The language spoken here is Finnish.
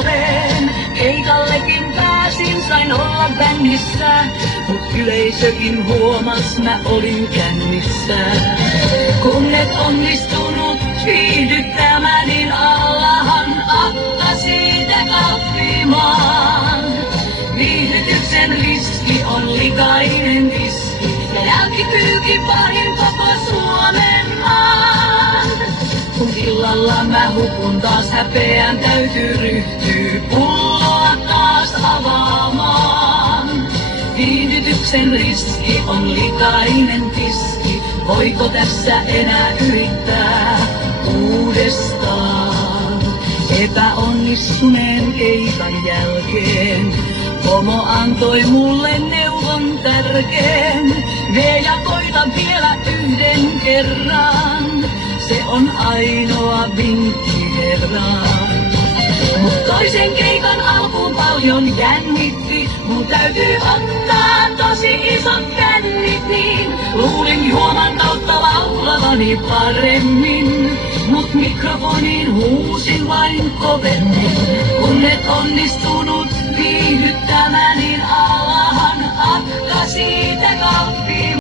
oveen. Keikallekin pääsin, sain olla bändissä, mut yleisökin huomas, mä olin kännissä. Kun et onnistunut viihdyttämään, niin Allahan atta siitä kappimaan. Viihdytyksen riski on likainen tiski, ja jälkipyyki pahin koko Suomen maan. Kun illalla mä hukun taas, häpeän täytyy ryhtyä pulloa taas avaamaan. Viihdytyksen riski on likainen tiski, voiko tässä enää yrittää uudestaan? Epäonnistuneen keikan jälkeen pomo antoi mulle neuvon tärkeen. Vie ja koita vielä yhden kerran, se on ainoa vinkki herran. Mut toisen keikan alkuun paljon jännitti, mun täytyy ottaa tosi isot kännit, niin luulin juoman kautta laulavani paremmin. Mut mikrofoniin huusin vain kovemmin, kun et onnistu